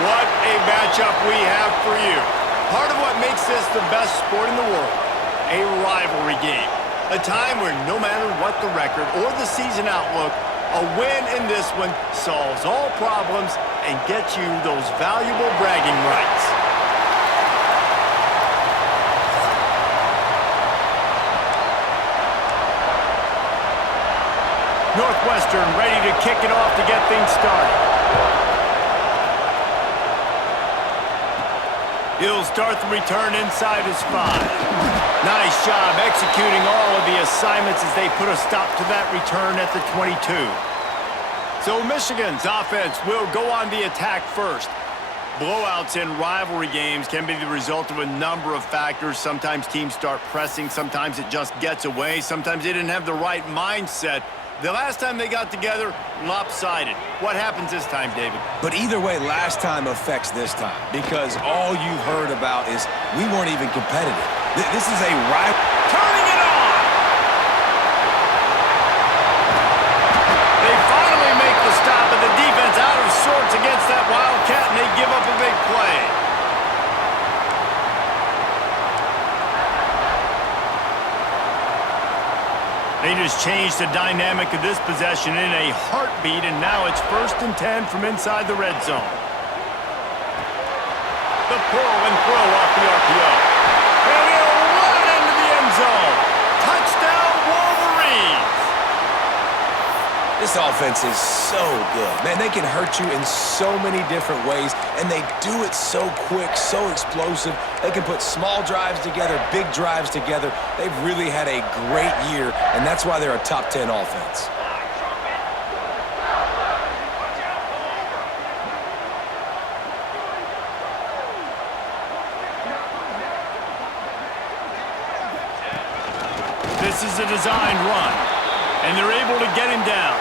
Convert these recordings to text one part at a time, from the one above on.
What a matchup we have for you. Part of what makes this the best sport in the world, a rivalry game. A time where no matter what the record or the season outlook, a win in this one solves all problems and gets you those valuable bragging rights. Northwestern ready to kick it off to get things started. He'll start the return inside his 5. Nice job executing all of the assignments as they put a stop to that return at the 22. So Michigan's offense will go on the attack first. Blowouts in rivalry games can be the result of a number of factors. Sometimes teams start pressing, sometimes it just gets away, sometimes they didn't have the right mindset. The last time they got together, lopsided. What happens this time, David? But either way, last time affects this time because all you've heard about is we weren't even competitive. This is a rival. Turning it on! They finally make the stop, and the defense out of sorts against that Wildcat, and they give up a big play. They just changed the dynamic of this possession in a heartbeat, and now it's 1st and 10 from inside the red zone. The pull and throw off the RPO. And he'll run it into the end zone. Touchdown, Wolverines! This offense is so good. Man, they can hurt you in so many different ways, and they do it so quick, so explosive. They can put small drives together, big drives together. They've really had a great year, and that's why they're a top 10 offense. This is a designed run, and they're able to get him down.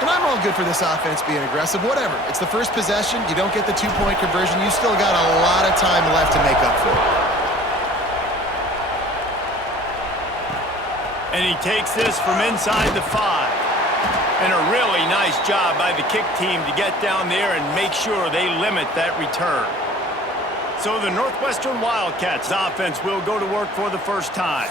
And I'm all good for this offense being aggressive, whatever. It's the first possession. You don't get the 2-point conversion. You still got a lot of time left to make up for it. And he takes this from inside the 5. And a really nice job by the kick team to get down there and make sure they limit that return. So the Northwestern Wildcats offense will go to work for the first time.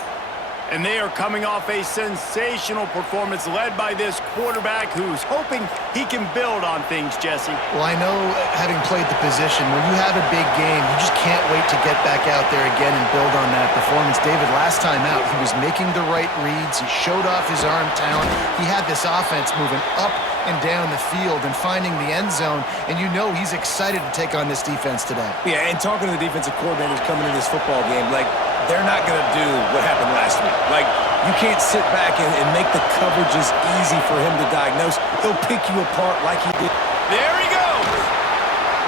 And they are coming off a sensational performance led by this quarterback who's hoping he can build on things, Jesse. Well, I know, having played the position, when you have a big game, you just can't wait to get back out there again and build on that performance. David, last time out, he was making the right reads. He showed off his arm talent. He had this offense moving up and down the field and finding the end zone, and you know he's excited to take on this defense today. Yeah, and talking to the defensive coordinators coming into this football game, like, they're not going to do what happened last week. Like, you can't sit back and make the coverages easy for him to diagnose. He'll pick you apart like he did. There he goes.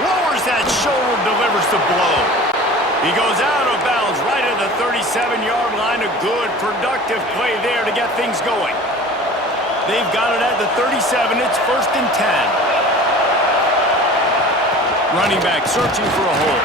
Lowers that shoulder, delivers the blow. He goes out of bounds right at the 37-yard line. A good, productive play there to get things going. They've got it at the 37. It's 1st and 10. Running back searching for a hole.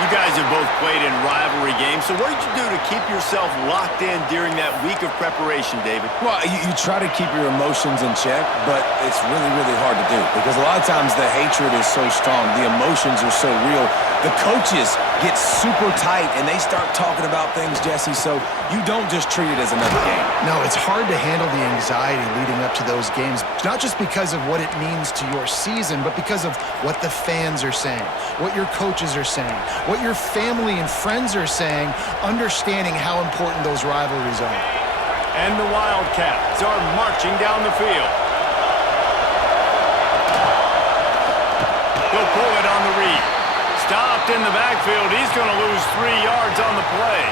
You guys have both played in rivalry games, so what did you do to keep yourself locked in during that week of preparation, David? Well, you try to keep your emotions in check, but it's really, really hard to do because a lot of times the hatred is so strong, the emotions are so real. The coaches get super tight, and they start talking about things, Jesse, so you don't just treat it as another game. No, it's hard to handle the anxiety leading up to those games, not just because of what it means to your season, but because of what the fans are saying, what your coaches are saying, what your family and friends are saying, understanding how important those rivalries are. And the Wildcats are marching down the field. He'll pull it on the read. Stopped in the backfield. He's going to lose 3 yards on the play.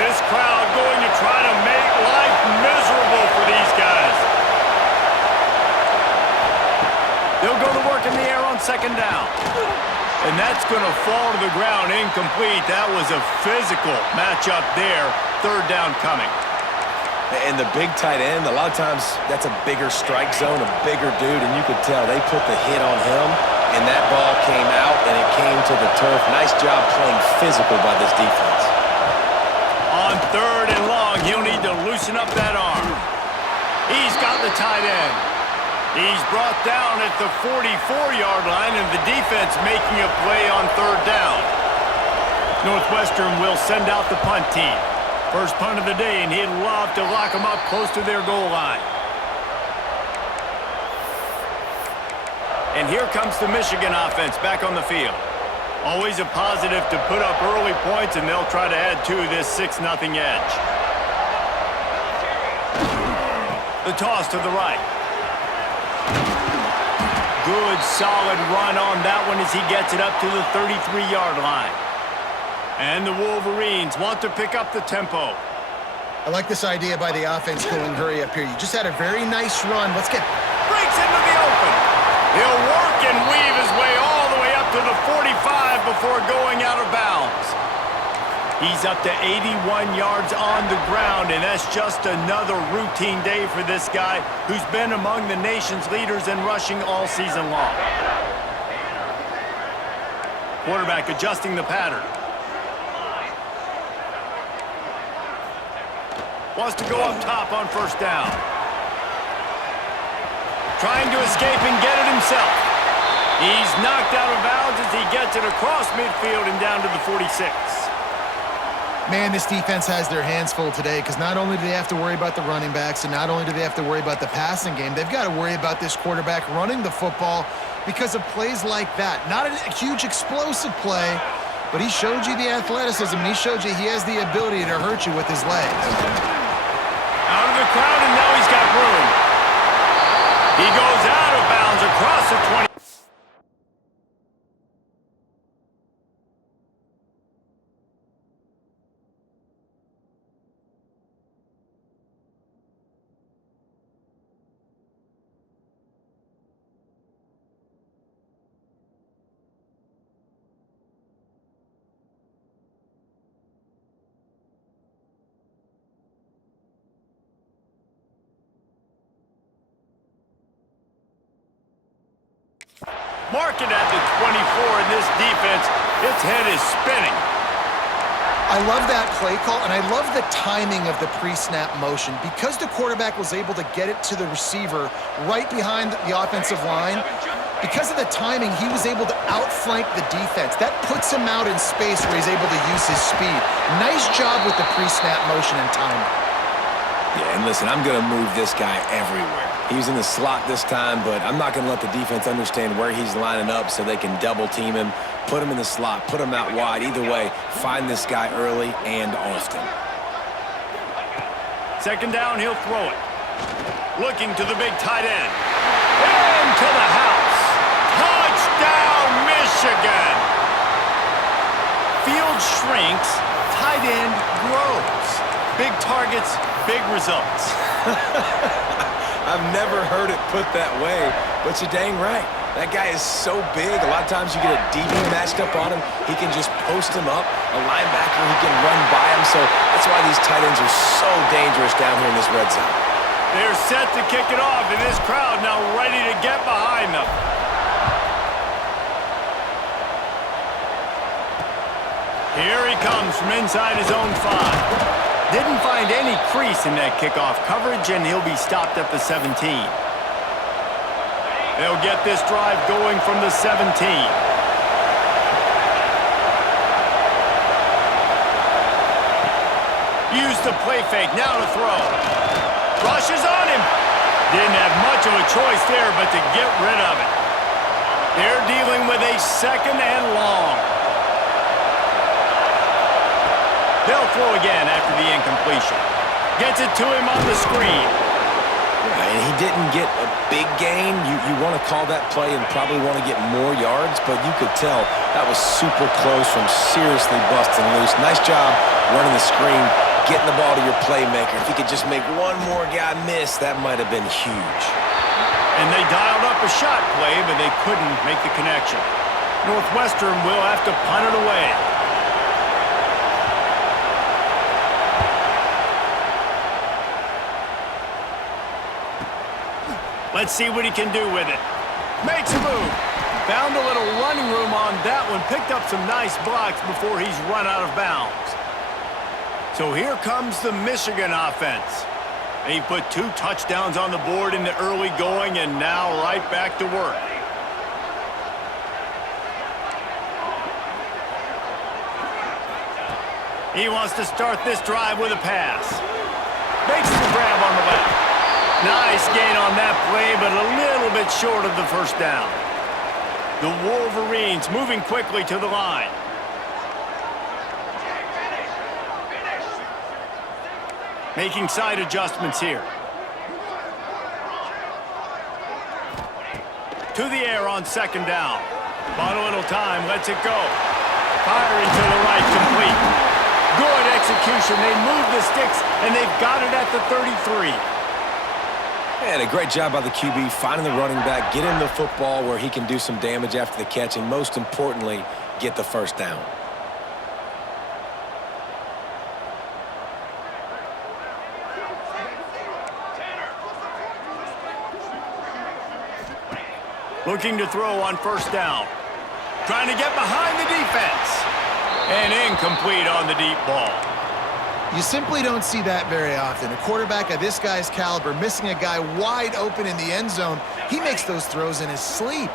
This crowd going to try to make life miserable for these guys. They'll go to work in the air on 2nd down. And that's going to fall to the ground incomplete. That was a physical matchup there. 3rd down coming. And the big tight end, a lot of times that's a bigger strike zone, a bigger dude, and you could tell they put the hit on him, and that ball came out, and it came to the turf. Nice job playing physical by this defense. On 3rd and long, he'll need to loosen up that arm. He's got the tight end. He's brought down at the 44-yard line, and the defense making a play on third down. Northwestern will send out the punt team. First punt of the day, and he'd love to lock them up close to their goal line. And here comes the Michigan offense back on the field. Always a positive to put up early points, and they'll try to add to this 6-0 edge. The toss to the right. Good, solid run on that one as he gets it up to the 33-yard line. And the Wolverines want to pick up the tempo. I like this idea by the offense going hurry up here. You just had a very nice run. Let's get... Breaks into the open. He'll work and weave his way all the way up to the 45 before going out of bounds. He's up to 81 yards on the ground, and that's just another routine day for this guy who's been among the nation's leaders in rushing all season long. Quarterback adjusting the pattern. Wants to go up top on first down. Trying to escape and get it himself. He's knocked out of bounds as he gets it across midfield and down to the 46. Man, this defense has their hands full today because not only do they have to worry about the running backs and not only do they have to worry about the passing game, they've got to worry about this quarterback running the football because of plays like that. Not a huge explosive play, but he showed you the athleticism, and he showed you he has the ability to hurt you with his legs. Out of the crowd, and now he's got room. He goes out of bounds across the 20. Mark it at the 24, and this defense, its head is spinning. I love that play call, and I love the timing of the pre-snap motion. Because the quarterback was able to get it to the receiver right behind the offensive line, because of the timing, he was able to outflank the defense. That puts him out in space where he's able to use his speed. Nice job with the pre-snap motion and timing. Yeah, and listen, I'm going to move this guy everywhere. He's in the slot this time, but I'm not going to let the defense understand where he's lining up so they can double team him, put him in the slot, put him out wide. Either way, find this guy early and often. Second down, he'll throw it. Looking to the big tight end. Into the house. Touchdown, Michigan. Field shrinks, tight end grows. Big targets, big results. I've never heard it put that way, but you're dang right. That guy is so big. A lot of times you get a DB matched up on him. He can just post him up. A linebacker, he can run by him. So that's why these tight ends are so dangerous down here in this red zone. They're set to kick it off, and this crowd now ready to get behind them. Here he comes from inside his own 5. Didn't find any crease in that kickoff coverage, and he'll be stopped at the 17. They'll get this drive going from the 17. Use the play fake, now to throw. Rushes on him. Didn't have much of a choice there but to get rid of it. They're dealing with a second and long. They'll throw again after the incompletion. Gets it to him on the screen. And he didn't get a big gain. You want to call that play and probably want to get more yards, but you could tell that was super close from seriously busting loose. Nice job running the screen, getting the ball to your playmaker. If he could just make one more guy miss, that might have been huge. And they dialed up a shot play, but they couldn't make the connection. Northwestern will have to punt it away. Let's see what he can do with it. Makes a move. Found a little running room on that one. Picked up some nice blocks before he's run out of bounds. So here comes the Michigan offense. He put 2 touchdowns on the board in the early going, and now right back to work. He wants to start this drive with a pass. Makes the grab on the left. Nice gain on that play, but a little bit short of the first down. The Wolverines moving quickly to the line. Making side adjustments here. To the air on second down. Bought a little time, lets it go. Firing to the right, complete. Good execution. They move the sticks, and they've got it at the 33. And a great job by the QB finding the running back, get him the football where he can do some damage after the catch, and most importantly, get the first down. Looking to throw on first down. Trying to get behind the defense. And incomplete on the deep ball. You simply don't see that very often. A quarterback of this guy's caliber missing a guy wide open in the end zone. He makes those throws in his sleep.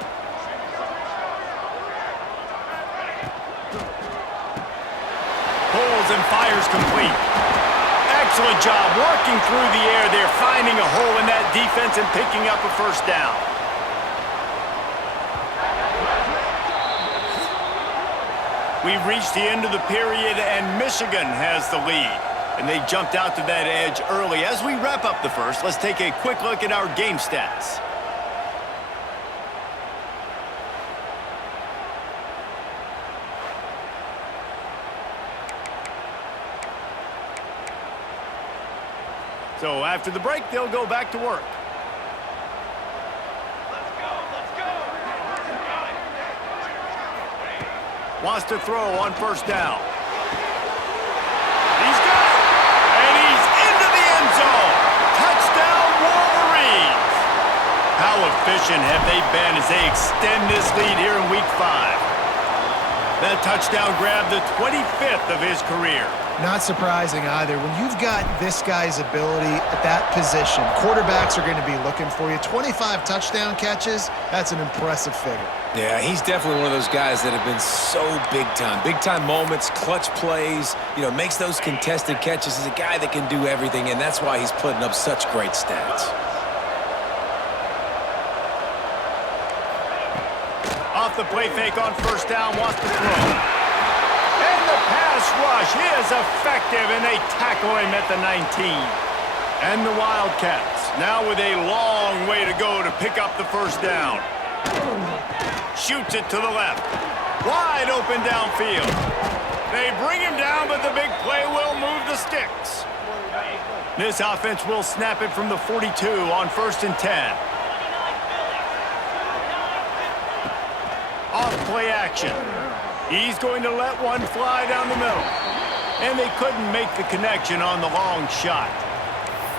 Pulls and fires complete. Excellent job working through the air there, finding a hole in that defense and picking up a first down. We've reached the end of the period, and Michigan has the lead. And they jumped out to that edge early. As we wrap up the first, let's take a quick look at our game stats. So after the break, they'll go back to work. Wants to throw on first down. He's got it. And he's into the end zone. Touchdown, Wolverines. How efficient have they been as they extend this lead here in Week 5? That touchdown grabbed the 25th of his career. Not surprising either. When you've got this guy's ability at that position, quarterbacks are going to be looking for you. 25 touchdown catches, that's an impressive figure. Yeah, he's definitely one of those guys that have been so big time. Big time moments, clutch plays, makes those contested catches. He's a guy that can do everything, and that's why he's putting up such great stats. Off the play fake on first down, wants to throw. And the pass rush is effective, and they tackle him at the 19. And the Wildcats now with a long way to go to pick up the first down. Shoots it to the left. Wide open downfield. They bring him down, but the big play will move the sticks. This offense will snap it from the 42 on 1st and 10. Off play action. He's going to let one fly down the middle. And they couldn't make the connection on the long shot.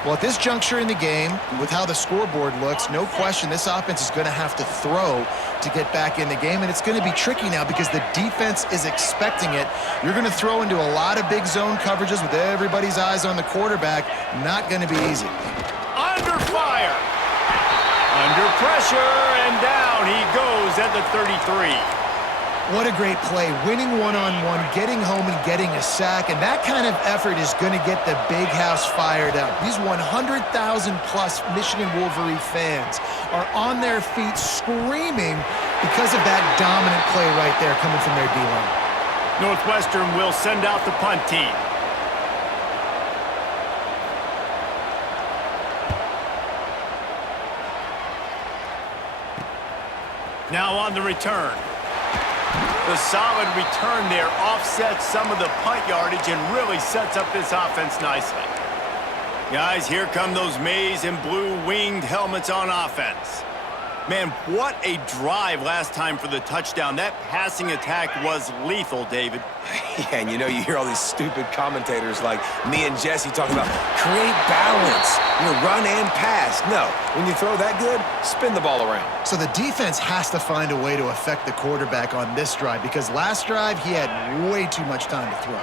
Well, at this juncture in the game, with how the scoreboard looks, no question this offense is going to have to throw to get back in the game, and it's going to be tricky now because the defense is expecting it. You're going to throw into a lot of big zone coverages with everybody's eyes on the quarterback. Not going to be easy. Under fire. Under pressure, and down he goes at the 33. What a great play, winning one-on-one, getting home and getting a sack, and that kind of effort is going to get the big house fired up. These 100,000-plus Michigan Wolverine fans are on their feet screaming because of that dominant play right there coming from their D-line. Northwestern will send out the punt team. Now on the return. The solid return there offsets some of the punt yardage and really sets up this offense nicely. Guys, here come those maize and blue winged helmets on offense. Man, what a drive last time for the touchdown. That passing attack was lethal, David. Yeah, and you hear all these stupid commentators like me and Jesse talking about create balance, run and pass. No, when you throw that good, spin the ball around. So the defense has to find a way to affect the quarterback on this drive because last drive he had way too much time to throw.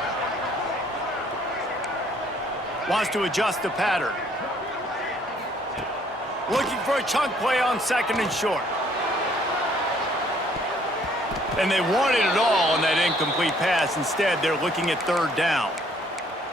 Wants to adjust the pattern. Looking for a chunk play on 2nd and short. And they wanted it all on that incomplete pass. Instead, they're looking at 3rd down.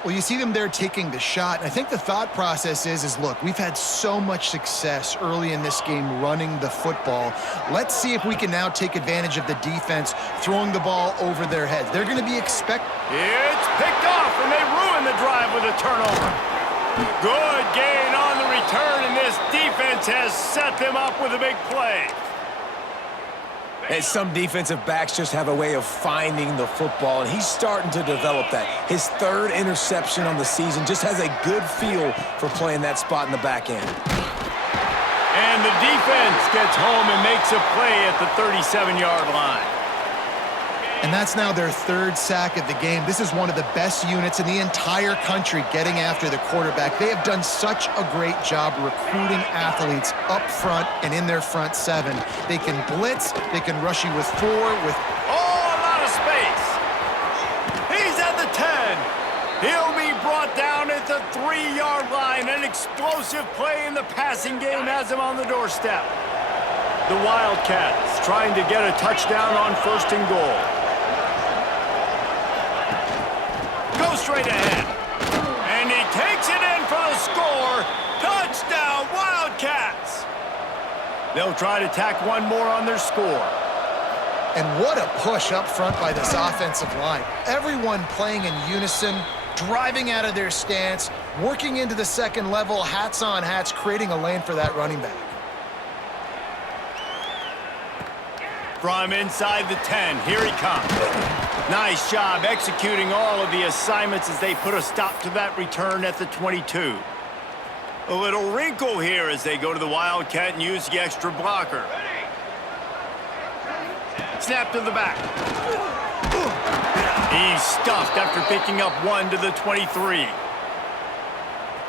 Well, you see them there taking the shot, and I think the thought process is look, we've had so much success early in this game running the football. Let's see if we can now take advantage of the defense throwing the ball over their heads. They're going to be It's picked off, and they ruin the drive with a turnover. Good gain on the return, and this defense has set them up with a big play. And some defensive backs just have a way of finding the football, and he's starting to develop that. His 3rd interception on the season, just has a good feel for playing that spot in the back end. And the defense gets home and makes a play at the 37-yard line. And that's now their 3rd sack of the game. This is one of the best units in the entire country getting after the quarterback. They have done such a great job recruiting athletes up front and in their front 7. They can blitz, they can rush you with 4, with... Oh, a lot of space. He's at the 10. He'll be brought down at the 3-yard line. An explosive play in the passing game has him on the doorstep. The Wildcats trying to get a touchdown on 1st and goal. Goes straight ahead. And he takes it in for the score. Touchdown, Wildcats. They'll try to tack one more on their score. And what a push up front by this offensive line. Everyone playing in unison, driving out of their stance, working into the 2nd level, hats on hats, creating a lane for that running back. From inside the 10, here he comes. Nice job executing all of the assignments as they put a stop to that return at the 22. A little wrinkle here as they go to the Wildcat and use the extra blocker. Snap to the back. He's stuffed after picking up 1 to the 23.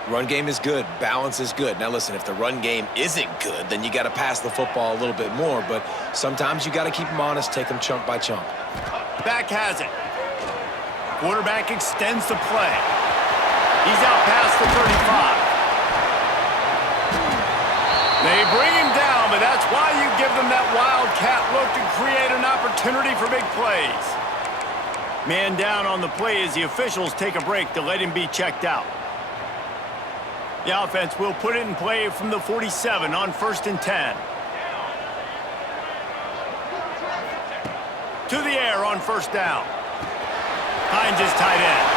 Run game is good. Balance is good. Now, listen, if the run game isn't good, then you got to pass the football a little bit more. But sometimes you got to keep them honest, take them chunk by chunk. Back has it. Quarterback extends the play. He's out past the 35. They bring him down, but that's why you give them that wildcat look to create an opportunity for big plays. Man down on the play as the officials take a break to let him be checked out. The offense will put it in play from the 47 on 1st and 10. To the air on 1st down. Finds his tight end.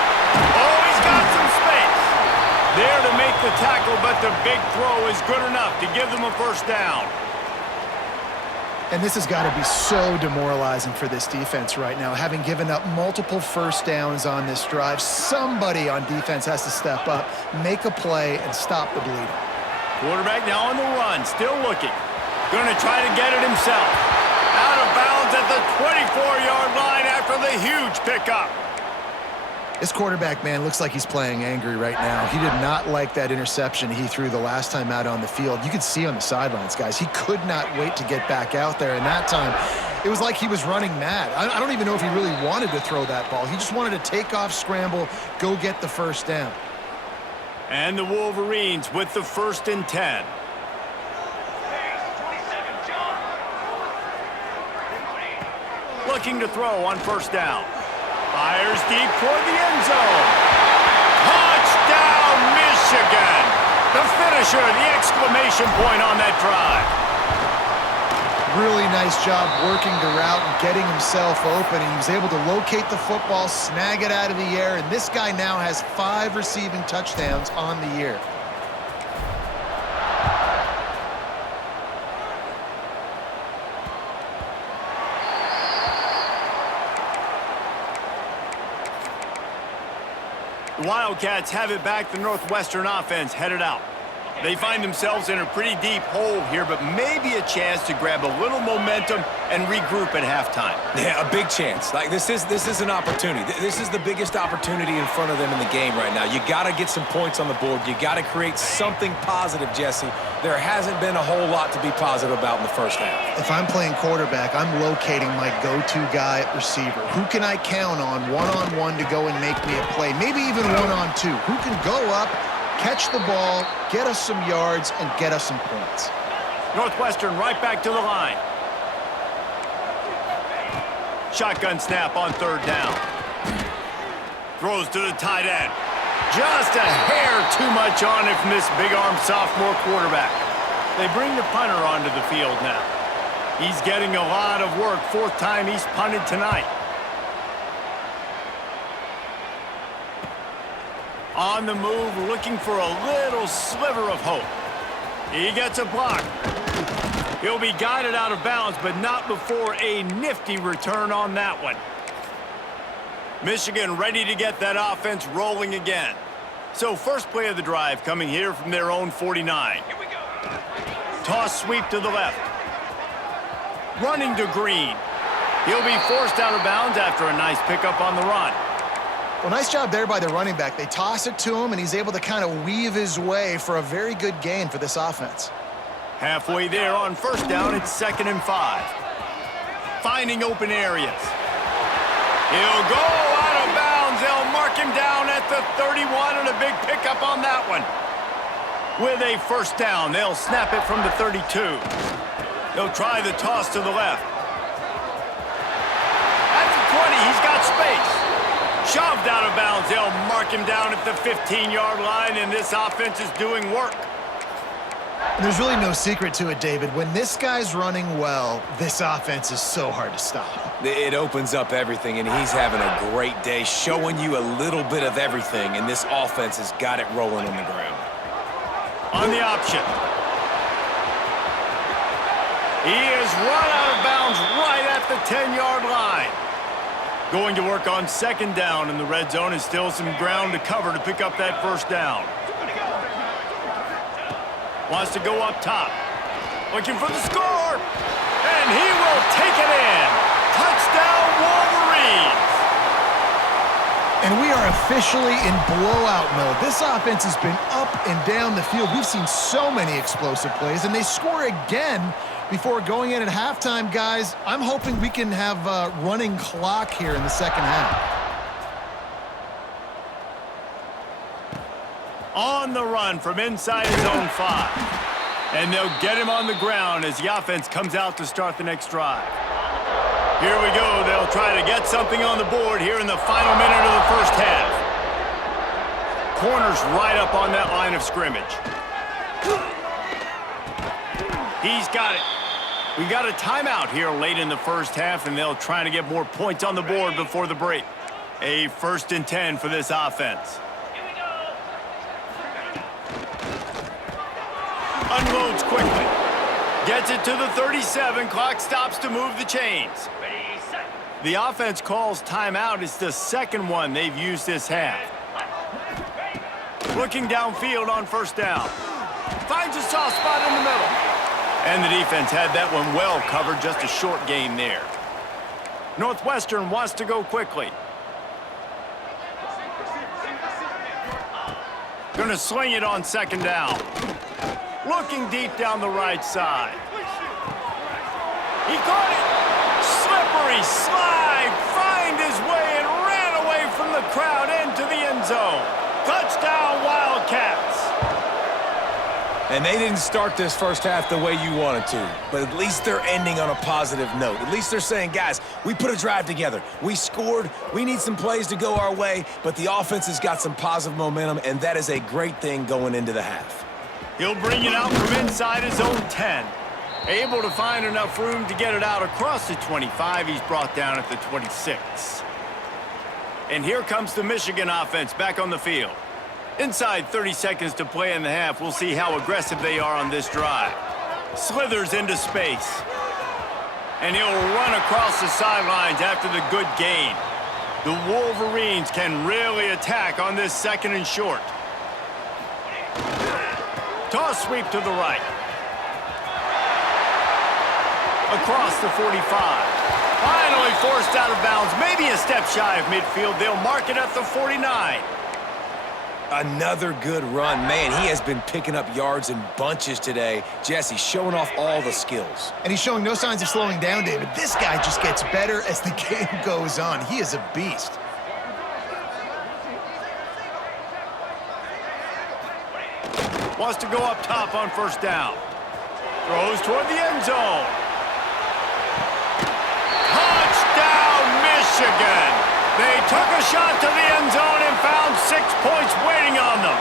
Oh, he's got some space. There to make the tackle, but the big throw is good enough to give them a 1st down. And this has got to be so demoralizing for this defense right now. Having given up multiple 1st downs on this drive, somebody on defense has to step up, make a play, and stop the bleeding. Quarterback now on the run, still looking. Going to try to get it himself. Out of bounds at the 24-yard line after the huge pickup. This quarterback, man, looks like he's playing angry right now. He did not like that interception he threw the last time out on the field. You could see on the sidelines, guys, he could not wait to get back out there. And that time, it was like he was running mad. I don't even know if he really wanted to throw that ball. He just wanted to take off, scramble, go get the 1st down. And the Wolverines with the 1st and 10. Looking to throw on 1st down. Fires deep toward the end zone. Touchdown, Michigan! The finisher, the exclamation point on that drive. Really nice job working the route and getting himself open. He was able to locate the football, snag it out of the air, and this guy now has 5 receiving touchdowns on the year. The Wildcats have it back. The Northwestern offense headed out. They find themselves in a pretty deep hole here, but maybe a chance to grab a little momentum and regroup at halftime. Yeah, a big chance. Like, this is an opportunity. This is the biggest opportunity in front of them in the game right now. You got to get some points on the board. You got to create something positive, Jesse. There hasn't been a whole lot to be positive about in the 1st half. If I'm playing quarterback, I'm locating my go-to guy at receiver. Who can I count on one-on-one to go and make me a play? Maybe even one-on-two. Who can go up, Catch the ball, get us some yards, and get us some points. Northwestern right back to the line. Shotgun snap on third down. Throws to the tight end. Just a hair too much on it from this big-arm sophomore quarterback. They bring the punter onto the field now. He's getting a lot of work. Fourth time he's punted tonight. On the move, looking for a little sliver of hope. He gets a block. He'll be guided out of bounds, but not before a nifty return on that one. Michigan ready to get that offense rolling again. So first play of the drive coming here from their own 49. Here we go. Toss sweep to the left. Running to Green. He'll be forced out of bounds after a nice pickup on the run. Well, nice job there by the running back. They toss it to him, and he's able to kind of weave his way for a very good gain for this offense. Halfway there on first down, it's 2nd and 5. Finding open areas. He'll go out of bounds. They'll mark him down at the 31, and a big pickup on that one. With a first down, they'll snap it from the 32. They'll try the toss to the left. At the 20, he's got space. Shoved out of bounds. They'll mark him down at the 15-yard line, and this offense is doing work. There's really no secret to it, David. When this guy's running well, this offense is so hard to stop. It opens up everything, and he's having a great day, showing you a little bit of everything, and this offense has got it rolling on the ground. On the option. He is run out of bounds right at the 10-yard line. Going to work on second down, and the red zone is still some ground to cover to pick up that first down. Wants to go up top. Looking for the score. And he will take it in. Touchdown, Wolverines. And we are officially in blowout mode. This offense has been up and down the field. We've seen so many explosive plays, and they score again before going in at halftime, guys. I'm hoping we can have a running clock here in the second half. On the run from inside his own 5. And they'll get him on the ground as the offense comes out to start the next drive. Here we go. They'll try to get something on the board here in the final minute of the first half. Corner's right up on that line of scrimmage. He's got it. We got a timeout here late in the first half, and they'll try to get more points on the board before the break. A 1st and 10 for this offense. Unloads quickly. Gets it to the 37. Clock stops to move the chains. The offense calls timeout. It's the second one they've used this half. Looking downfield on first down. Finds a soft spot in the middle. And the defense had that one well covered. Just a short gain there. Northwestern wants to go quickly. Gonna sling it on second down. Looking deep down the right side. He caught it. Slippery slide. Find his way and ran away from the crowd into the end zone. Touchdown, Wildcats. And they didn't start this first half the way you wanted to, but at least they're ending on a positive note. At least they're saying, guys, we put a drive together. We scored. We need some plays to go our way, but the offense has got some positive momentum, and that is a great thing going into the half. He'll bring it out from inside his own 10. Able to find enough room to get it out across the 25. He's brought down at the 26. And here comes the Michigan offense back on the field. Inside 30 seconds to play in the half. We'll see how aggressive they are on this drive. Slithers into space. And he'll run across the sidelines after the good gain. The Wolverines can really attack on this 2nd and short. Toss sweep to the right. Across the 45. Finally forced out of bounds. Maybe a step shy of midfield. They'll mark it at the 49. Another good run. Man, he has been picking up yards in bunches today. Jesse showing off all the skills. And he's showing no signs of slowing down, David. This guy just gets better as the game goes on. He is a beast. Wants to go up top on first down. Throws toward the end zone. Touchdown, Michigan! They took a shot to the end zone and found 6 points waiting on them.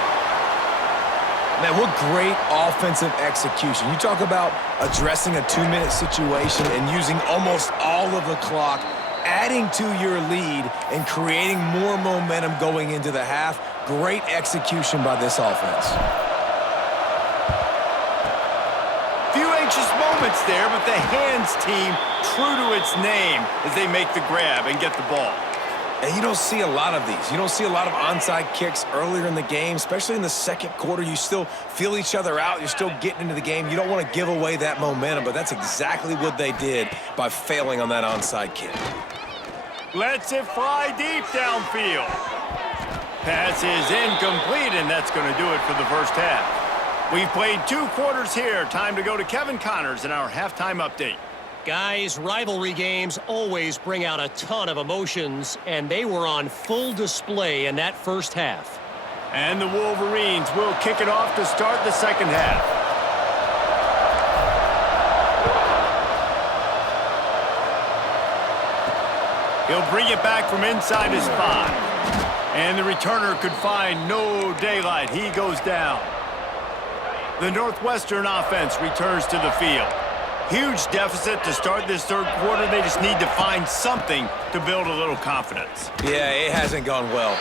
Man, what great offensive execution. You talk about addressing a 2-minute situation and using almost all of the clock, adding to your lead and creating more momentum going into the half. Great execution by this offense. Few anxious moments there, but the hands team true to its name as they make the grab and get the ball. And you don't see a lot of these. You don't see a lot of onside kicks earlier in the game, especially in the second quarter. You still feel each other out. You're still getting into the game. You don't want to give away that momentum, but that's exactly what they did by failing on that onside kick. Lets it fly deep downfield. Pass is incomplete, and that's going to do it for the first half. We've played 2 quarters here. Time to go to Kevin Connors in our halftime update. Guys, rivalry games always bring out a ton of emotions, and they were on full display in that first half. And the Wolverines will kick it off to start the second half. He'll bring it back from inside his 5. And the returner could find no daylight. He goes down. The Northwestern offense returns to the field. Huge deficit to start this third quarter. They just need to find something to build a little confidence. Yeah, it hasn't gone well.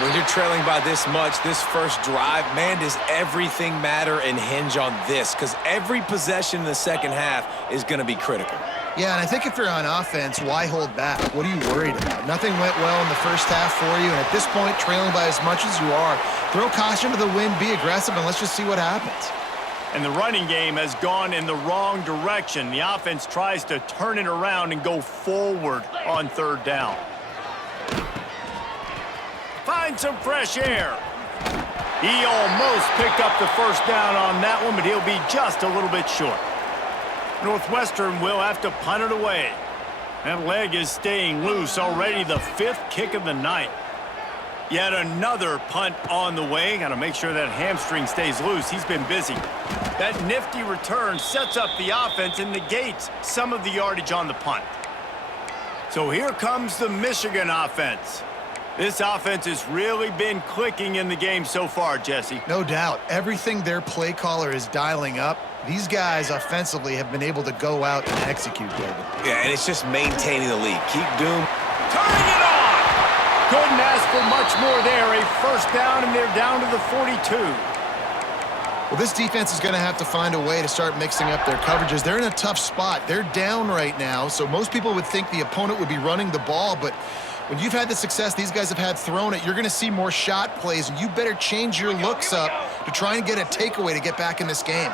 When you're trailing by this much, this first drive, man, does everything matter and hinge on this? Because every possession in the second half is going to be critical. Yeah, and I think if you're on offense, why hold back? What are you worried about? Nothing went well in the first half for you, and at this point, trailing by as much as you are, throw caution to the wind, be aggressive, and let's just see what happens. And the running game has gone in the wrong direction. The offense tries to turn it around and go forward on third down. Find some fresh air. He almost picked up the first down on that one, but he'll be just a little bit short. Northwestern will have to punt it away. That leg is staying loose already, the 5th kick of the night. Yet another punt on the way. Got to make sure that hamstring stays loose. He's been busy. That nifty return sets up the offense and negates some of the yardage on the punt. So here comes the Michigan offense. This offense has really been clicking in the game so far, Jesse. No doubt. Everything their play caller is dialing up, these guys offensively have been able to go out and execute, David. Yeah, and it's just maintaining the lead. Keep doing. Turning it on! Couldn't ask for much more there. A first down, and they're down to the 42. Well, this defense is going to have to find a way to start mixing up their coverages. They're in a tough spot. They're down right now, so most people would think the opponent would be running the ball, but when you've had the success these guys have had throwing it, you're going to see more shot plays, and you better change your looks up to try and get a takeaway to get back in this game.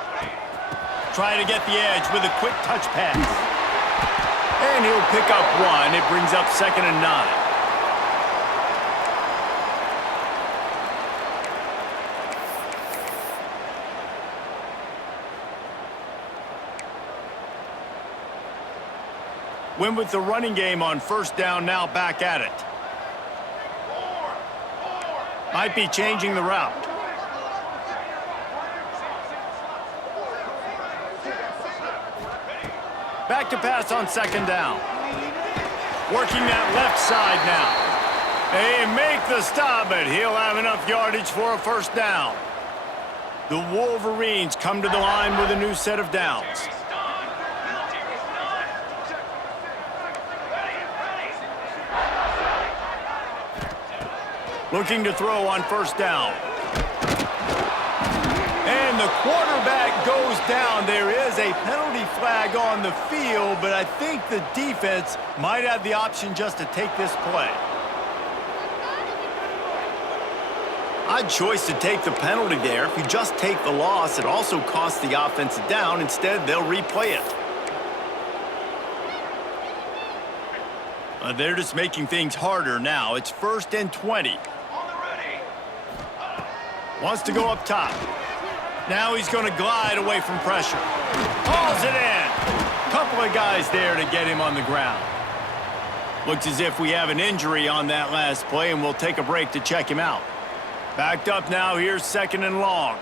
Trying to get the edge with a quick touch pass. And he'll pick up 1. It brings up 2nd and 9. Win with the running game on first down, now back at it. Might be changing the route. Back to pass on 2nd down. Working that left side now. They make the stop, but he'll have enough yardage for a first down. The Wolverines come to the line with a new set of downs. Looking to throw on first down. And the quarterback goes down. There is a penalty flag on the field, but I think the defense might have the option just to take this play. Odd choice to take the penalty there. If you just take the loss, it also costs the offense a down. Instead, they'll replay it. They're just making things harder now. It's 1st and 20. Wants to go up top. Now he's going to glide away from pressure. Hauls it in. Couple of guys there to get him on the ground. Looks as if we have an injury on that last play, and we'll take a break to check him out. Backed up now. Here's 2nd and long.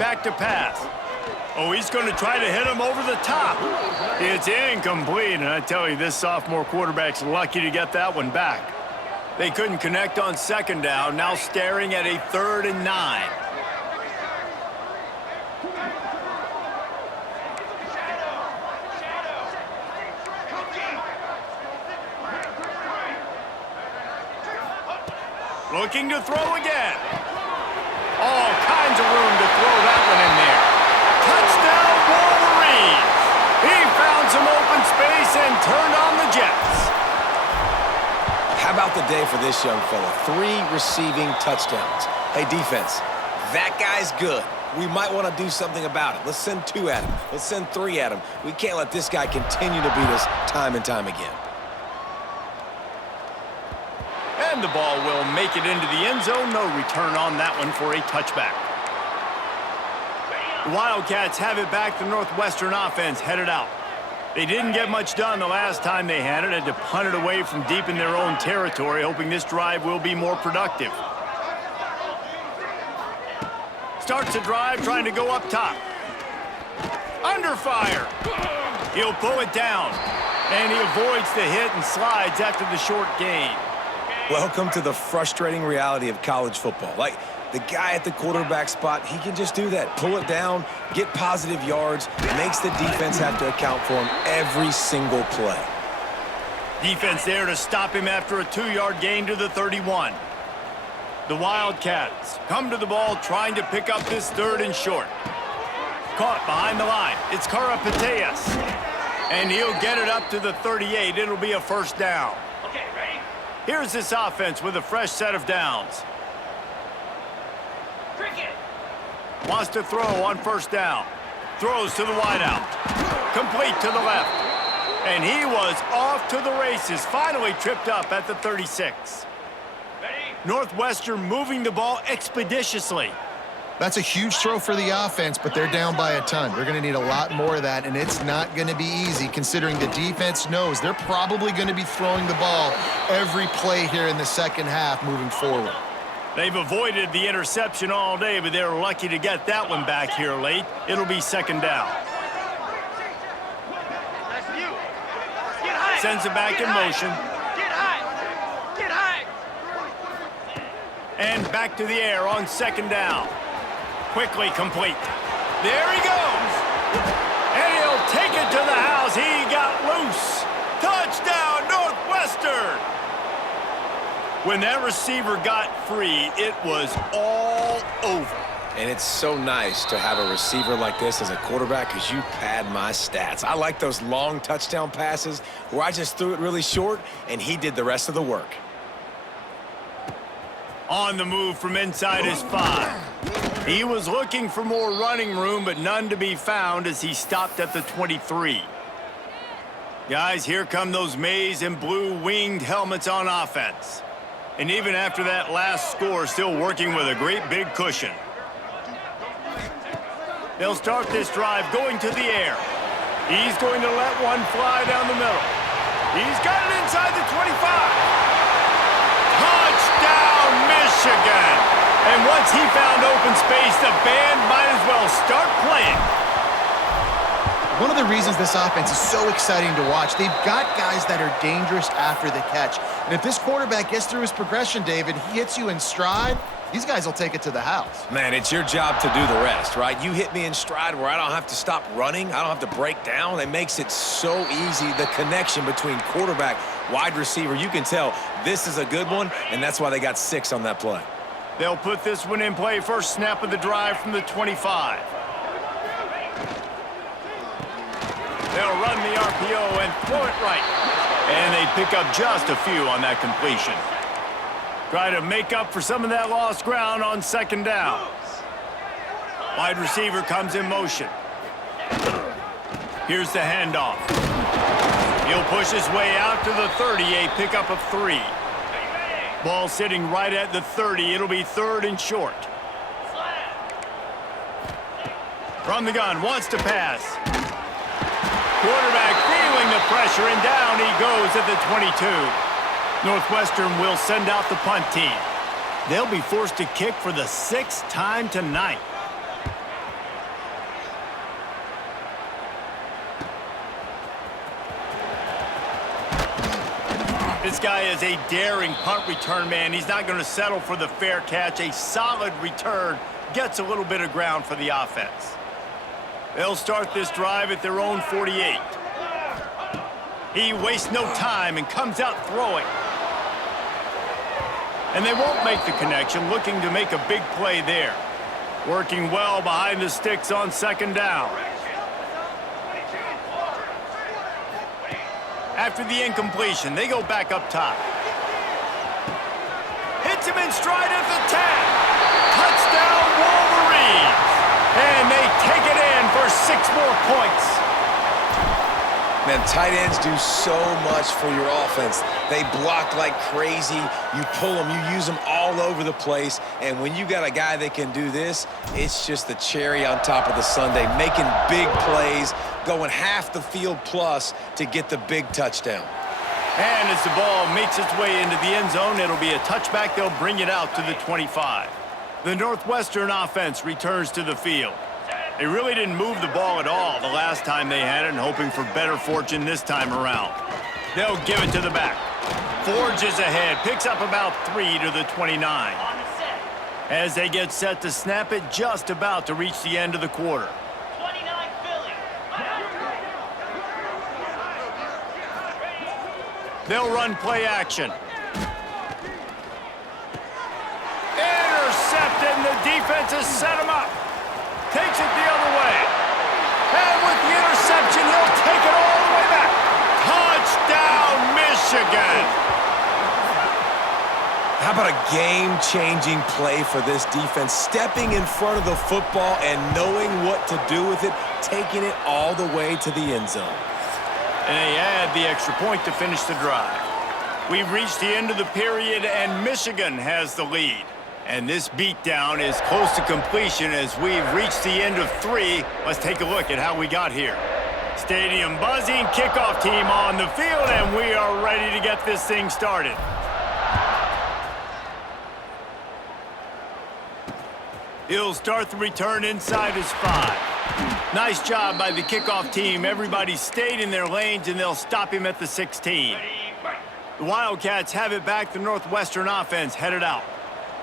Back to pass. Oh, he's going to try to hit him over the top. It's incomplete, and I tell you, this sophomore quarterback's lucky to get that one back. They couldn't connect on second down, now staring at a 3rd and 9. Looking to throw again. All kinds of room to throw that one in there. Touchdown, Wolverines! He found some open space and turned on the Jets. How about the day for this young fella? 3 receiving touchdowns. Hey, defense, that guy's good. We might want to do something about it. Let's send 2 at him. Let's send 3 at him. We can't let this guy continue to beat us time and time again. And the ball will make it into the end zone. No return on that one for a touchback. The Wildcats have it back. The Northwestern offense headed out. They didn't get much done the last time they had it. Had to punt it away from deep in their own territory, hoping this drive will be more productive. Starts a drive, trying to go up top. Under fire. He'll pull it down. And he avoids the hit and slides after the short gain. Welcome to the frustrating reality of college football. Like, the guy at the quarterback spot, he can just do that. Pull it down, get positive yards, makes the defense have to account for him every single play. Defense there to stop him after a 2-yard gain to the 31. The Wildcats come to the ball trying to pick up this 3rd and short. Caught behind the line. It's Karapateas. And he'll get it up to the 38. It'll be a 1st down. Okay, ready? Here's this offense with a fresh set of downs. Cricket. Wants to throw on 1st down. Throws to the wideout. Complete to the left. And he was off to the races. Finally tripped up at the 36. Ready? Northwestern moving the ball expeditiously. That's a huge throw for the offense, but they're down by a ton. They're going to need a lot more of that, and it's not going to be easy considering the defense knows they're probably going to be throwing the ball every play here in the second half moving forward. They've avoided the interception all day, but they're lucky to get that one back here late. It'll be 2nd down. That's you. Get high. Sends it back in motion. Get high. Get high. And back to the air on 2nd down. Quickly complete. There he goes. And he'll take it to the house. He got loose. Touchdown, Northwestern. When that receiver got free, it was all over. And it's so nice to have a receiver like this as a quarterback because you pad my stats. I like those long touchdown passes where I just threw it really short and he did the rest of the work. On the move from inside his 5. He was looking for more running room, but none to be found as he stopped at the 23. Guys, here come those maize and blue winged helmets on offense. And even after that last score, still working with a great big cushion. They'll start this drive going to the air. He's going to let one fly down the middle. He's got it inside the 25. Touchdown, Michigan! And once he found open space, the band might as well start playing. One of the reasons this offense is so exciting to watch, they've got guys that are dangerous after the catch. And if this quarterback gets through his progression, David, he hits you in stride, these guys will take it to the house. Man, it's your job to do the rest, right? You hit me in stride where I don't have to stop running. I don't have to break down. It makes it so easy, the connection between quarterback, wide receiver. You can tell this is a good one, and that's why they got 6 on that play. They'll put this one in play. First snap of the drive from the 25. They'll run the RPO and throw it right. And they pick up just a few on that completion. Try to make up for some of that lost ground on 2nd down. Wide receiver comes in motion. Here's the handoff. He'll push his way out to the 30, a pickup of 3. Ball sitting right at the 30. It'll be 3rd and short. From the gun, wants to pass. Quarterback feeling the pressure, and down he goes at the 22. Northwestern will send out the punt team. They'll be forced to kick for the 6th time tonight. This guy is a daring punt return man. He's not going to settle for the fair catch. A solid return gets a little bit of ground for the offense. They'll start this drive at their own 48. He wastes no time and comes out throwing. And they won't make the connection, looking to make a big play there. Working well behind the sticks on second down. After the incompletion, they go back up top. Hits him in stride at the 10. Touchdown, Wolverines. And they take it in for 6 more points. Man, tight ends do so much for your offense. They block like crazy. You pull them, you use them all over the place. And when you got a guy that can do this, it's just the cherry on top of the sundae, making big plays, going half the field plus to get the big touchdown. And as the ball makes its way into the end zone, it'll be a touchback. They'll bring it out to the 25. The Northwestern offense returns to the field. They really didn't move the ball at all the last time they had it, and hoping for better fortune this time around. They'll give it to the back. Forges ahead, picks up about 3 to the 29. As they get set to snap it, just about to reach the end of the quarter. 29 Philly. They'll run play action. Intercepted, and the defense has set him up. Takes it the other way. And with the interception, he'll take it all the way back. Touchdown, Michigan. How about a game-changing play for this defense? Stepping in front of the football and knowing what to do with it, taking it all the way to the end zone. And they add the extra point to finish the drive. We've reached the end of the period, and Michigan has the lead. And this beatdown is close to completion as we've reached the end of 3. Let's take a look at how we got here. Stadium buzzing, kickoff team on the field, and we are ready to get this thing started. He'll start the return inside his 5. Nice job by the kickoff team. Everybody stayed in their lanes, and they'll stop him at the 16. The Wildcats have it back. The Northwestern offense headed out.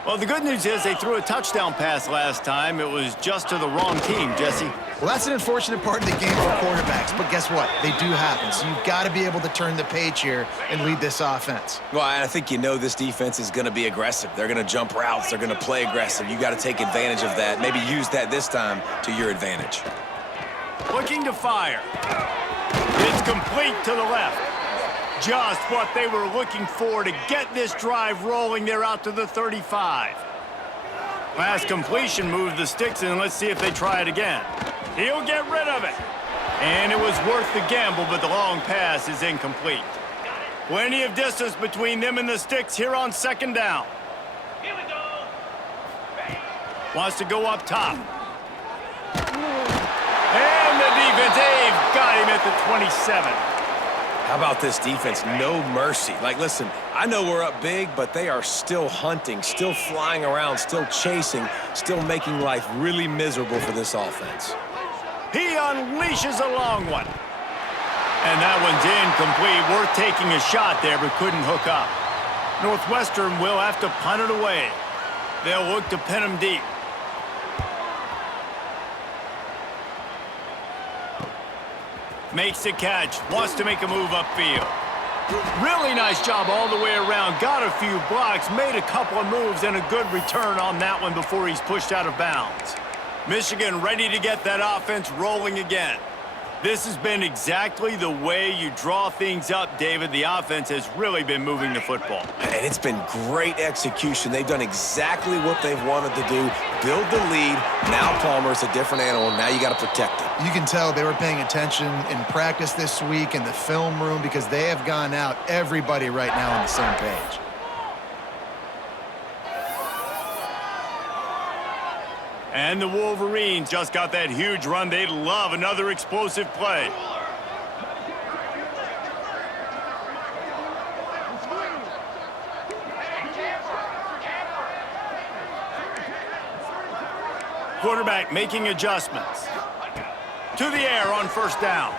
Well, the good news is they threw a touchdown pass last time. It was just to the wrong team, Jesse. Well, that's an unfortunate part of the game for quarterbacks, but guess what? They do happen, so you've got to be able to turn the page here and lead this offense. Well, I think you know this defense is going to be aggressive. They're going to jump routes. They're going to play aggressive. You got to take advantage of that. Maybe use that this time to your advantage. Looking to fire. It's complete to the left. Just what they were looking for to get this drive rolling. They're out to the 35. Last completion moved the sticks, and let's see if they try it again. He'll get rid of it. And it was worth the gamble, but the long pass is incomplete. Plenty of distance between them and the sticks here on second down. Here we go. Wants to go up top. And the defense, they've got him at the 27. How about this defense? No mercy. Like, listen, I know we're up big, but they are still hunting, still flying around, still chasing, still making life really miserable for this offense. He unleashes a long one. And that one's incomplete. Worth taking a shot there, but couldn't hook up. Northwestern will have to punt it away. They'll look to pin him deep. Makes the catch, wants to make a move upfield. Really nice job all the way around. Got a few blocks, made a couple of moves, and a good return on that one before he's pushed out of bounds. Michigan ready to get that offense rolling again. This has been exactly the way you draw things up, David. The offense has really been moving the football. And it's been great execution. They've done exactly what they've wanted to do. Build the lead. Now Palmer's a different animal. Now you got to protect it. You can tell they were paying attention in practice this week in the film room because they have gone out, everybody right now on the same page. And the Wolverines just got that huge run. They'd love another explosive play. Quarterback making adjustments. To the air on first down.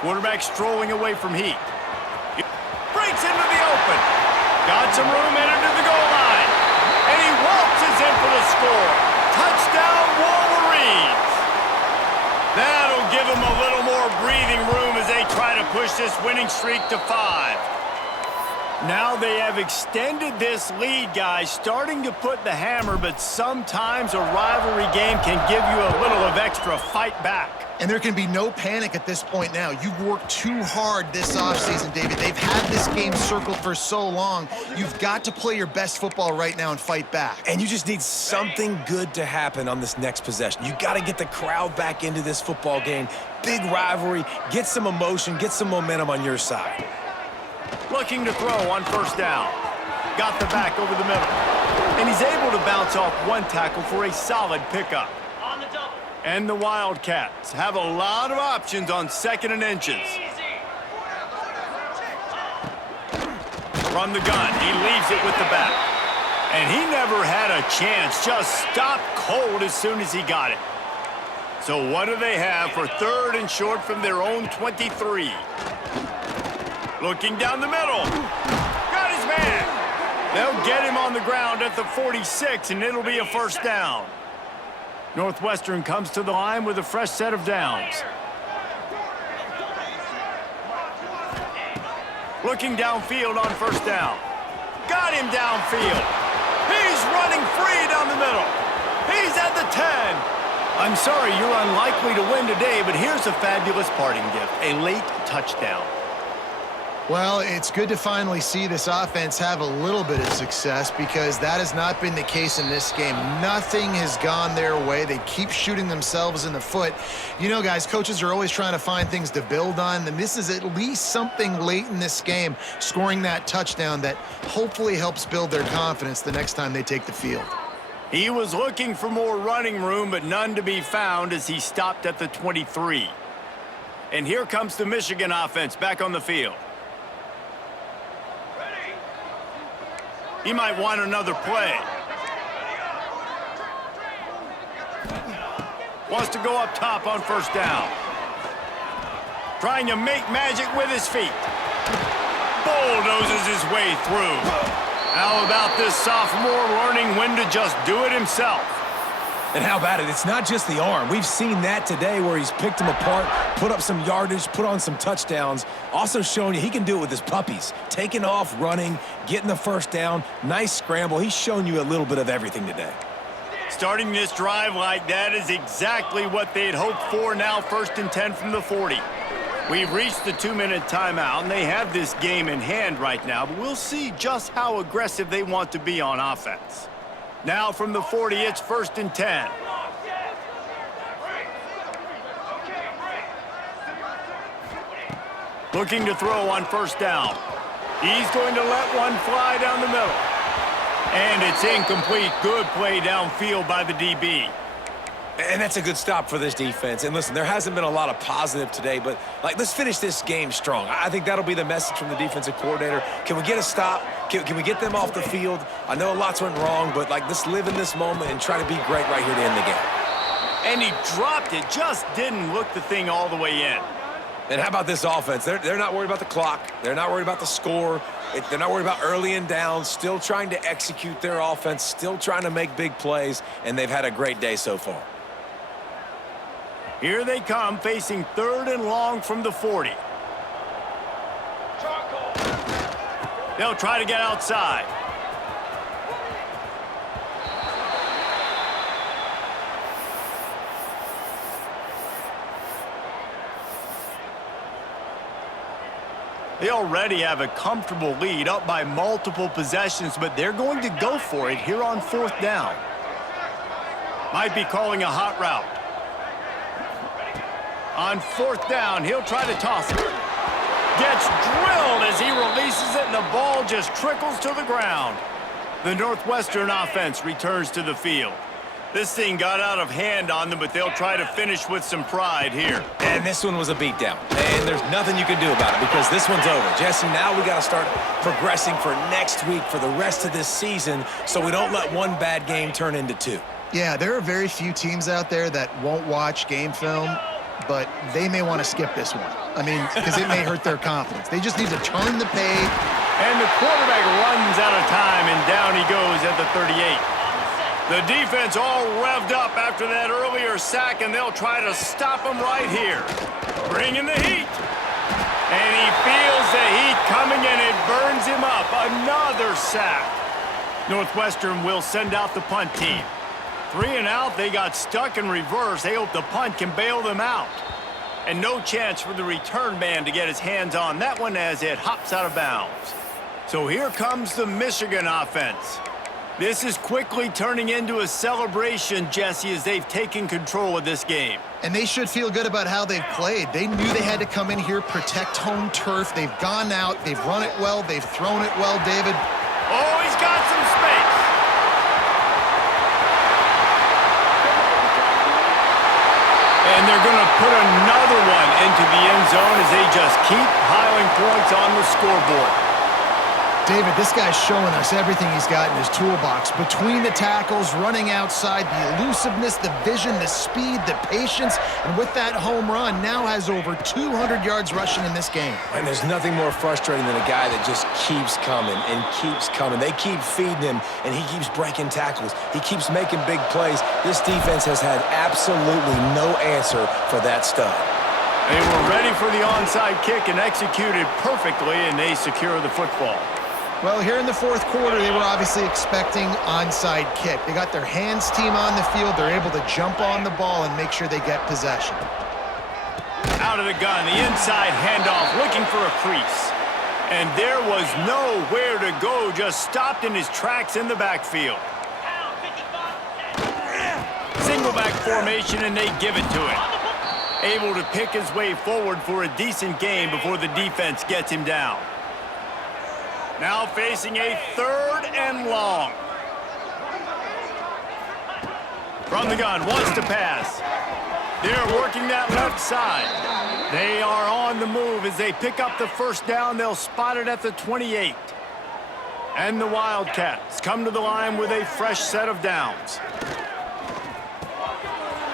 Quarterback strolling away from heat. Breaks into the open. open. Got some room entered to the goal line. And he waltzes in for the score. Touchdown, Wolverines. That'll give them a little more breathing room as they try to push this winning streak to 5. Now they have extended this lead, guys, starting to put the hammer, but sometimes a rivalry game can give you a little of extra fight back. And there can be no panic at this point now. You've worked too hard this offseason, David. They've had this game circled for so long. You've got to play your best football right now and fight back. And you just need something good to happen on this next possession. You got to get the crowd back into this football game. Big rivalry. Get some emotion. Get some momentum on your side. Looking to throw on first down. Got the back over the middle. And he's able to bounce off one tackle for a solid pickup. On the double. And the Wildcats have a lot of options on 2nd and inches. Easy. From the gun, he leaves it with the back. And he never had a chance, just stopped cold as soon as he got it. So what do they have for 3rd and short from their own 23? Looking down the middle. Got his man. They'll get him on the ground at the 46, and it'll be a first down. Northwestern comes to the line with a fresh set of downs. Looking downfield on first down. Got him downfield. He's running free down the middle. He's at the 10. I'm sorry, you're unlikely to win today, but here's a fabulous parting gift, a late touchdown. Well, it's good to finally see this offense have a little bit of success because that has not been the case in this game. Nothing has gone their way. They keep shooting themselves in the foot. You know, guys, coaches are always trying to find things to build on, and this is at least something late in this game, scoring that touchdown that hopefully helps build their confidence the next time they take the field. He was looking for more running room, but none to be found as he stopped at the 23. And here comes the Michigan offense back on the field. He might want another play. Wants to go up top on first down. Trying to make magic with his feet. Bulldozes his way through. How about this sophomore learning when to just do it himself? And how about it? It's not just the arm. We've seen that today where he's picked them apart, put up some yardage, put on some touchdowns. Also showing you he can do it with his puppies. Taking off, running, getting the first down. Nice scramble. He's shown you a little bit of everything today. Starting this drive like that is exactly what they'd hoped for. Now 1st and 10 from the 40. We've reached the 2-minute timeout, and they have this game in hand right now, but we'll see just how aggressive they want to be on offense. Now from the 40, it's 1st and 10. Looking to throw on first down. He's going to let one fly down the middle. And it's incomplete. Good play downfield by the DB. And that's a good stop for this defense. And listen, there hasn't been a lot of positive today, but let's finish this game strong. I think that'll be the message from the defensive coordinator. Can we get a stop? Can we get them off the field? I know lots went wrong, but let's live in this moment and try to be great right here to end the game. And he dropped it, just didn't look the thing all the way in. And how about this offense? They're not worried about the clock. They're not worried about the score. They're not worried about early and down. Still trying to execute their offense, still trying to make big plays, and they've had a great day so far. Here they come, facing 3rd and long from the 40. They'll try to get outside. They already have a comfortable lead, up by multiple possessions, but they're going to go for it here on 4th down. Might be calling a hot route. On 4th down, he'll try to toss it. Gets drilled as he releases it, and the ball just trickles to the ground. The Northwestern offense returns to the field. This thing got out of hand on them, but they'll try to finish with some pride here. And this one was a beatdown. And there's nothing you can do about it because this one's over. Jesse, now we got to start progressing for next week for the rest of this season so we don't let one bad game turn into 2. Yeah, there are very few teams out there that won't watch game film, but they may want to skip this one. I mean, because it may hurt their confidence. They just need to turn the page, And the quarterback runs out of time, and down he goes at the 38. The defense all revved up after that earlier sack, and they'll try to stop him right here. Bring in the heat. And he feels the heat coming, and it burns him up. Another sack. Northwestern will send out the punt team. 3 and out, they got stuck in reverse. They hope the punt can bail them out. And no chance for the return man to get his hands on that one as it hops out of bounds. So here comes the Michigan offense. This is quickly turning into a celebration, Jesse, as they've taken control of this game. And they should feel good about how they've played. They knew they had to come in here, protect home turf. They've gone out, they've run it well, they've thrown it well, David. Oh, he's got some space. And they're going to put another one into the end zone as they just keep piling points on the scoreboard. David, this guy's showing us everything he's got in his toolbox. Between the tackles, running outside, the elusiveness, the vision, the speed, the patience, and with that home run, now has over 200 yards rushing in this game. And there's nothing more frustrating than a guy that just keeps coming and keeps coming. They keep feeding him, and he keeps breaking tackles. He keeps making big plays. This defense has had absolutely no answer for that stud. They were ready for the onside kick and executed perfectly, and they secure the football. Well, here in the fourth quarter, they were obviously expecting onside kick. They got their hands team on the field. They're able to jump on the ball and make sure they get possession. Out of the gun, the inside handoff, looking for a crease. And there was nowhere to go, just stopped in his tracks in the backfield. Single back formation, and they give it to him. Able to pick his way forward for a decent gain before the defense gets him down. Now facing a 3rd and long. From the gun, wants to pass. They're working that left side. They are on the move as they pick up the first down. They'll spot it at the 28. And the Wildcats come to the line with a fresh set of downs.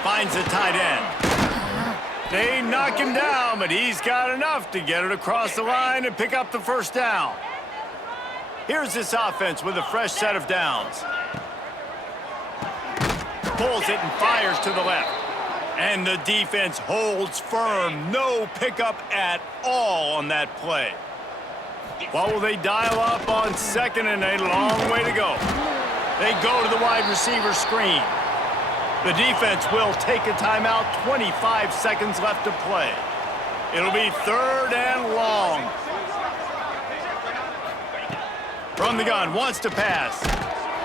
Finds the tight end. They knock him down, but he's got enough to get it across the line and pick up the first down. Here's this offense with a fresh set of downs. Pulls it and fires to the left. And the defense holds firm. No pickup at all on that play. What will they dial up on 2nd and a long way to go? They go to the wide receiver screen. The defense will take a timeout. 25 seconds left to play. It'll be 3rd and long. From the gun, wants to pass.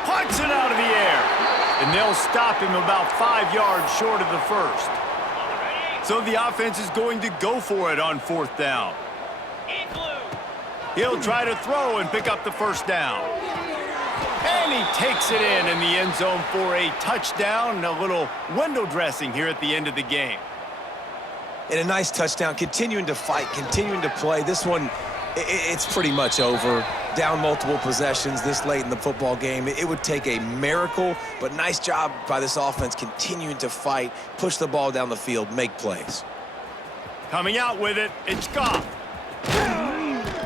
Punts it out of the air. And they'll stop him about 5 yards short of the first. So the offense is going to go for it on 4th down. He'll try to throw and pick up the first down. And he takes it in the end zone for a touchdown and a little window dressing here at the end of the game. And a nice touchdown, continuing to fight, continuing to play. This one, it's pretty much over. Down multiple possessions this late in the football game. It would take a miracle, but nice job by this offense continuing to fight, push the ball down the field, make plays. Coming out with it, it's Goff.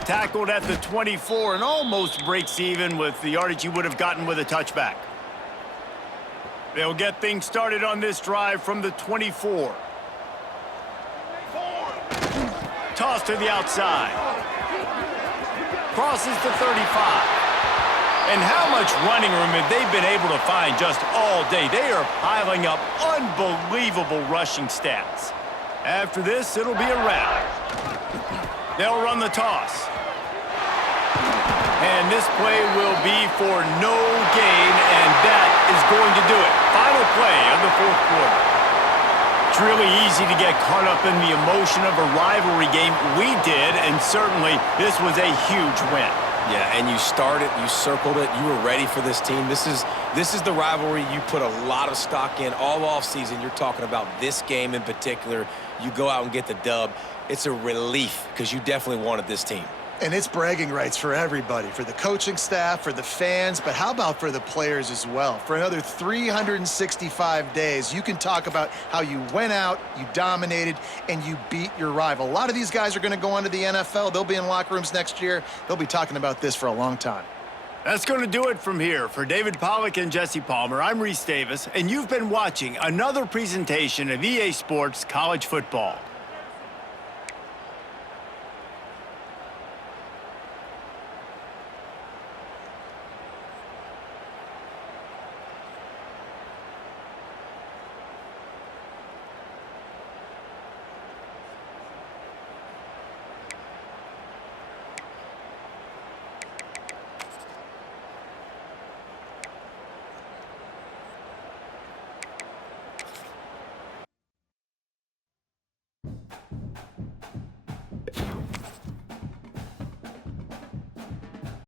Tackled at the 24 and almost breaks even with the yardage he would have gotten with a touchback. They'll get things started on this drive from the 24. Toss to the outside. Crosses to 35. And how much running room have they been able to find just all day? They are piling up unbelievable rushing stats. After this, it'll be a wrap. They'll run the toss. And this play will be for no gain, and that is going to do it. Final play of the 4th quarter. It's really easy to get caught up in the emotion of a rivalry game. We did, and certainly this was a huge win. Yeah, and you started, you circled it, you were ready for this team. This is the rivalry you put a lot of stock in all offseason. You're talking about this game in particular. You go out and get the dub. It's a relief because you definitely wanted this team. And it's bragging rights for everybody, for the coaching staff, for the fans, but how about for the players as well? For another 365 days, you can talk about how you went out, you dominated, and you beat your rival. A lot of these guys are going to go on to the NFL. They'll be in locker rooms next year. They'll be talking about this for a long time. That's going to do it from here. For David Pollack and Jesse Palmer, I'm Reese Davis, and you've been watching another presentation of EA Sports College Football.